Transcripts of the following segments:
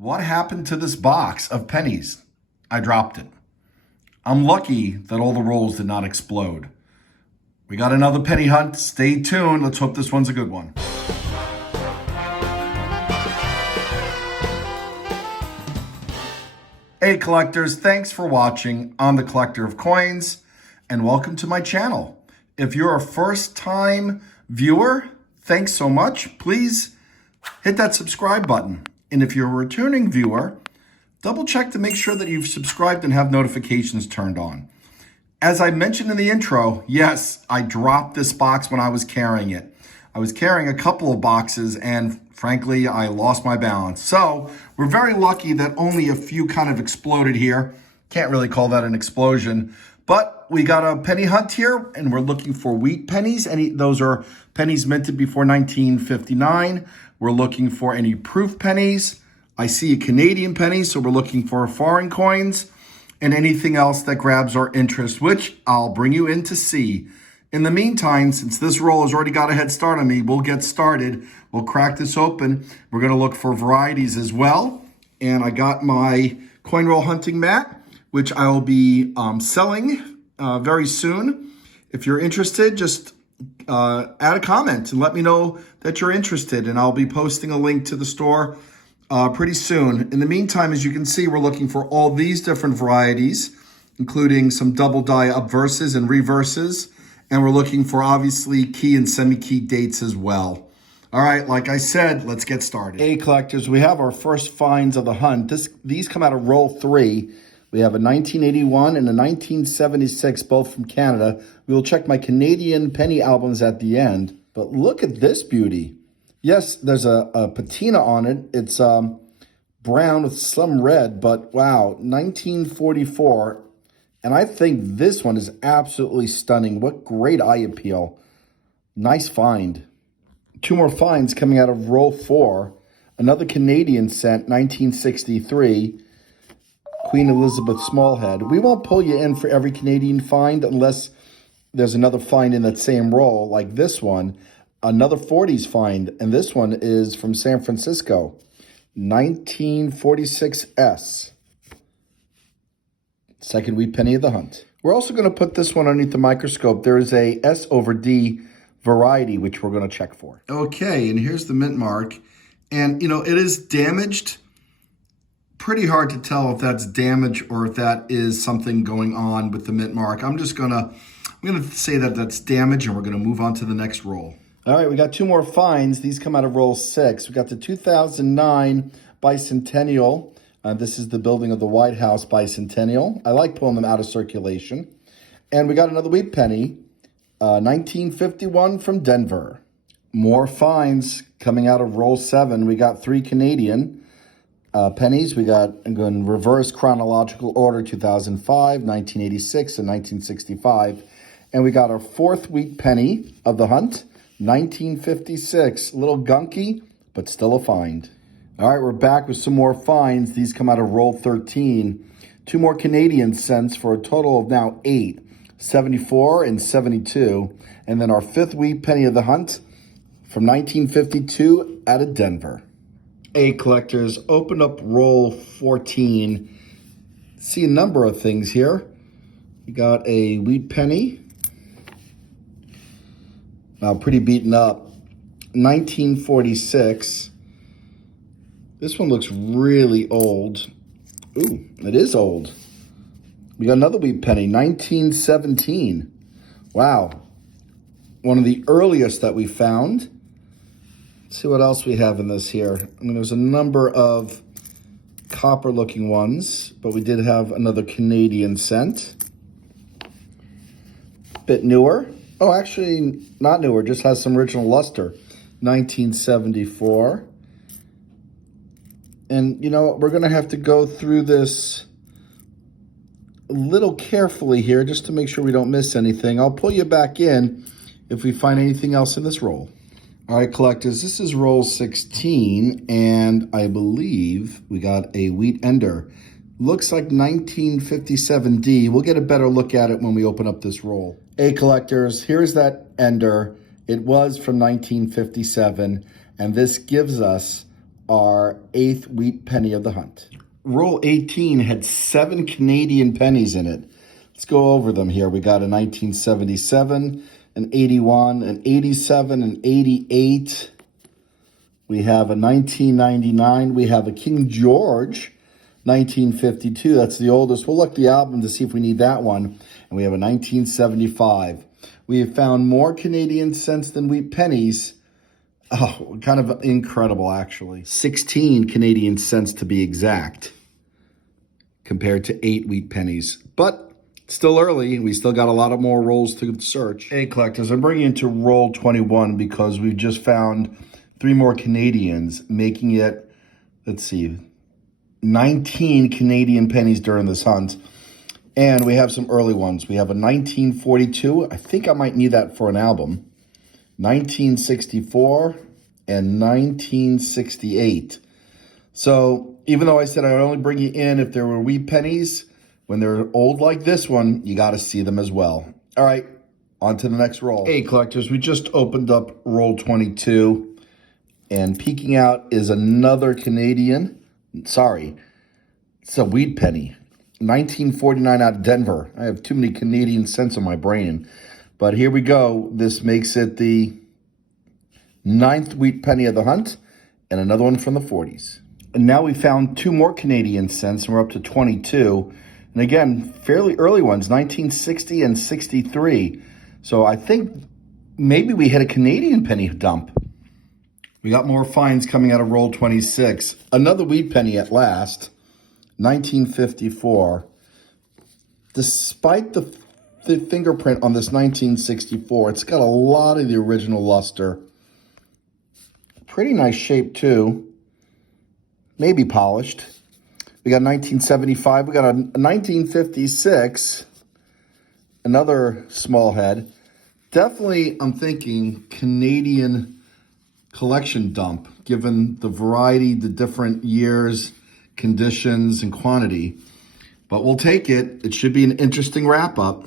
What happened to this box of pennies? I dropped it. I'm lucky that all the rolls did not explode. We got another penny hunt. Stay tuned. Let's hope this one's a good one. Hey collectors, thanks for watching. I'm the Collector of Coins and welcome to my channel. If you're a first-time viewer, thanks so much. Please hit that subscribe button. And if you're a returning viewer, double check to make sure that you've subscribed and have notifications turned on. As I mentioned in the intro, yes, I dropped this box when I was carrying it. I was carrying a couple of boxes and frankly, I lost my balance. So we're very lucky that only a few kind of exploded here. Can't really call that an explosion, but we got a penny hunt here and we're looking for wheat pennies. Those are pennies minted before 1959. We're looking for any proof pennies. I see a Canadian penny, so we're looking for foreign coins and anything else that grabs our interest, which I'll bring you in to see. In the meantime, since this roll has already got a head start on me, we'll get started. We'll crack this open. We're going to look for varieties as well. And I got my coin roll hunting mat, which I will be selling very soon. If you're interested, just add a comment and let me know that you're interested. And I'll be posting a link to the store pretty soon. In the meantime, as you can see, we're looking for all these different varieties, including some double die obverses and reverses. And we're looking for obviously key and semi-key dates as well. All right, like I said, let's get started. Hey collectors, we have our first finds of the hunt. These come out of roll 3. We have a 1981 and a 1976, both from Canada. We will check my Canadian penny albums at the end. But look at this beauty. Yes, there's a patina on it. It's brown with some red, but wow, 1944. And I think this one is absolutely stunning. What great eye appeal. Nice find. Two more finds coming out of roll 4. Another Canadian cent, 1963. Queen Elizabeth Smallhead. We won't pull you in for every Canadian find unless there's another find in that same roll, like this one. Another 40s find, and this one is from San Francisco. 1946S. Second wheat penny of the hunt. We're also going to put this one underneath the microscope. There is a S over D variety, which we're going to check for. Okay, and here's the mint mark. And, you know, it is damaged. Pretty hard to tell if that's damage or if that is something going on with the mint mark. I'm going to say that that's damage, and we're going to move on to the next roll. All right, we got two more finds. These come out of roll 6. We got the 2009 Bicentennial. This is the building of the White House Bicentennial. I like pulling them out of circulation. And we got another wheat penny, 1951 from Denver. More finds coming out of roll 7. We got 3 Canadian pennies. We got, in reverse chronological order, 2005, 1986, and 1965. And we got our 4th wheat penny of the hunt, 1956. A little gunky, but still a find. All right, we're back with some more finds. These come out of roll 13. 2 more Canadian cents for a total of now 8, 74 and 72. And then our 5th wheat penny of the hunt from 1952 out of Denver. Hey, collectors, open up roll 14. See a number of things here. We got a wheat penny. Now, pretty beaten up. 1946. This one looks really old. Ooh, it is old. We got another wheat penny, 1917. Wow. One of the earliest that we found. Let's see what else we have in this here. I mean, there's a number of copper-looking ones, but we did have another Canadian cent. Bit newer. Oh, actually, not newer, just has some original luster. 1974. And, you know, we're going to have to go through this a little carefully here just to make sure we don't miss anything. I'll pull you back in if we find anything else in this roll. All right, collectors, this is roll 16, and I believe we got a wheat ender. Looks like 1957D. We'll get a better look at it when we open up this roll. Hey, collectors, here's that ender. It was from 1957, and this gives us our 8th wheat penny of the hunt. Roll 18 had 7 Canadian pennies in it. Let's go over them here. We got a 1977, an 81, an 87, an 88. We have a 1999. We have a King George, 1952. That's the oldest. We'll look the album to see if we need that one. And we have a 1975. We have found more Canadian cents than wheat pennies. Oh, kind of incredible, actually. 16 Canadian cents to be exact, compared to 8 wheat pennies. But still early. We still got a lot of more rolls to search. Hey, collectors, I'm bringing you to roll 21 because we've just found 3 more Canadians, making it, let's see, 19 Canadian pennies during this hunt. And we have some early ones. We have a 1942. I think I might need that for an album. 1964 and 1968. So even though I said I would only bring you in if there were wheat pennies, when they're old like this one, you got to see them as well. All right, on to the next roll. Hey, collectors, we just opened up roll 22, and peeking out is another Canadian. Sorry, it's a wheat penny. 1949 out of Denver. I have too many Canadian cents in my brain. But here we go. This makes it the 9th wheat penny of the hunt, and another one from the 40s. And now we found 2 more Canadian cents, and we're up to 22. And again, fairly early ones, 1960 and 63. So I think maybe we hit a Canadian penny dump. We got more finds coming out of roll 26. Another wheat penny at last, 1954. Despite the fingerprint on this 1964, it's got a lot of the original luster. Pretty nice shape too. Maybe polished. We got 1975. We got a 1956. Another small head. Definitely, I'm thinking Canadian collection dump, given the variety, the different years, conditions, and quantity. But we'll take it. It should be an interesting wrap-up.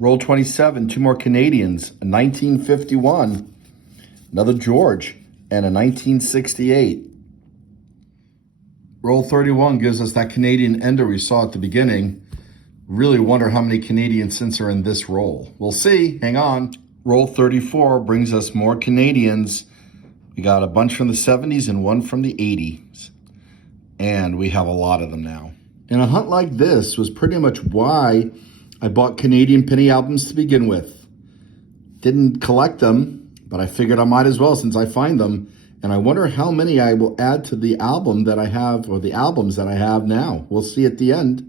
Roll 27, 2 more Canadians. A 1951, another George, and a 1968. Roll 31 gives us that Canadian ender we saw at the beginning. Really wonder how many Canadian cents are in this roll. We'll see. Hang on. Roll 34 brings us more Canadians. We got a bunch from the 70s and one from the 80s. And we have a lot of them now. And a hunt like this was pretty much why I bought Canadian penny albums to begin with. Didn't collect them, but I figured I might as well since I find them. And I wonder how many I will add to the album that I have, or the albums that I have now. We'll see at the end.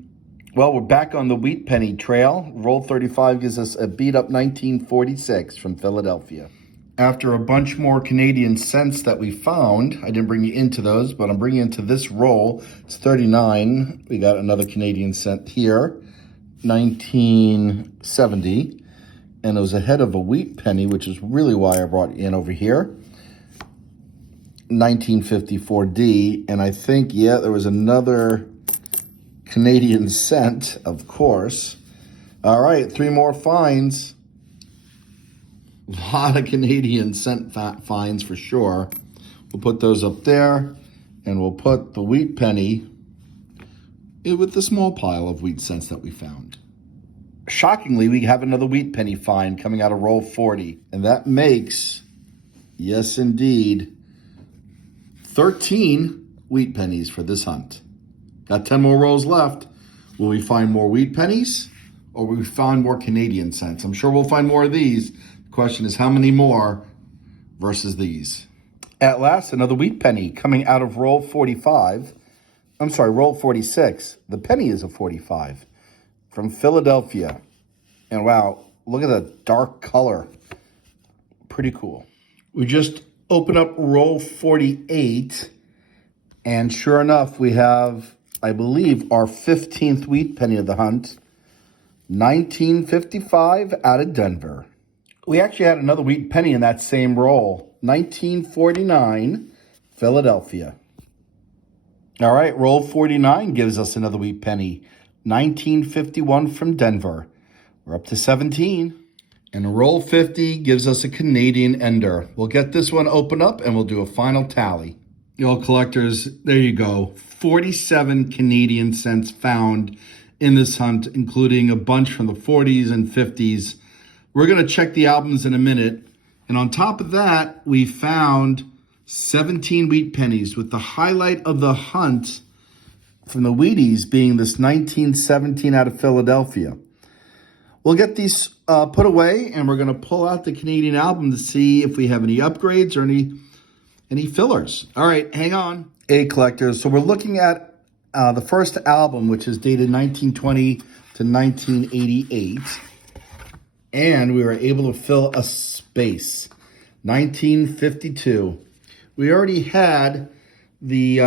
Well, we're back on the wheat penny trail. Roll 35 gives us a beat up 1946 from Philadelphia. After a bunch more Canadian cents that we found, I didn't bring you into those, but I'm bringing you into this roll. It's 39. We got another Canadian cent here, 1970. And it was ahead of a wheat penny, which is really why I brought you in over here. 1954D. And I think, yeah, there was another Canadian cent, of course. All right, 3 more finds. A lot of Canadian cent finds for sure. We'll put those up there, and we'll put the wheat penny with the small pile of wheat cents that we found. Shockingly, we have another wheat penny find coming out of roll 40, and that makes, yes indeed, 13 wheat pennies for this hunt. Got 10 more rolls left. Will we find more wheat pennies, or will we find more Canadian cents? I'm sure we'll find more of these. Question is how many more versus these. At last, another wheat penny coming out of roll 45. I'm sorry, roll 46. The penny is a 45 from Philadelphia. And wow, look at the dark color. Pretty cool. We just opened up roll 48. And sure enough, we have, I believe, our 15th wheat penny of the hunt. 1955 out of Denver. We actually had another wheat penny in that same roll. 1949, Philadelphia. All right, roll 49 gives us another wheat penny. 1951 from Denver. We're up to 17. And a roll 50 gives us a Canadian Ender. We'll get this one opened up and we'll do a final tally. Y'all collectors, there you go. 47 Canadian cents found in this hunt, including a bunch from the 40s and 50s. We're going to check the albums in a minute. And on top of that, we found 17 wheat pennies, with the highlight of the hunt from the Wheaties being this 1917 out of Philadelphia. We'll get these put away, and we're going to pull out the Canadian album to see if we have any upgrades or any fillers. All right, hang on. Hey, collectors. So we're looking at the first album, which is dated 1920 to 1988. And we were able to fill a space. 1952. We already had the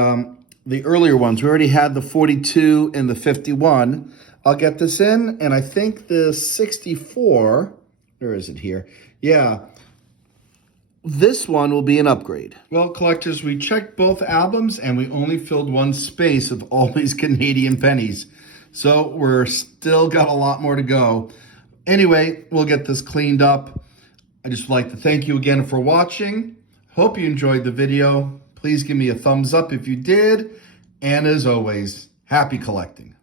earlier ones. We already had the 42 and the 51. I'll get this in, and I think the 64, where is it here? Yeah, this one will be an upgrade. Well, collectors, we checked both albums, and we only filled one space of all these Canadian pennies. So we're still got a lot more to go. Anyway, we'll get this cleaned up. I just would like to thank you again for watching. Hope you enjoyed the video. Please give me a thumbs up if you did. And as always, happy collecting.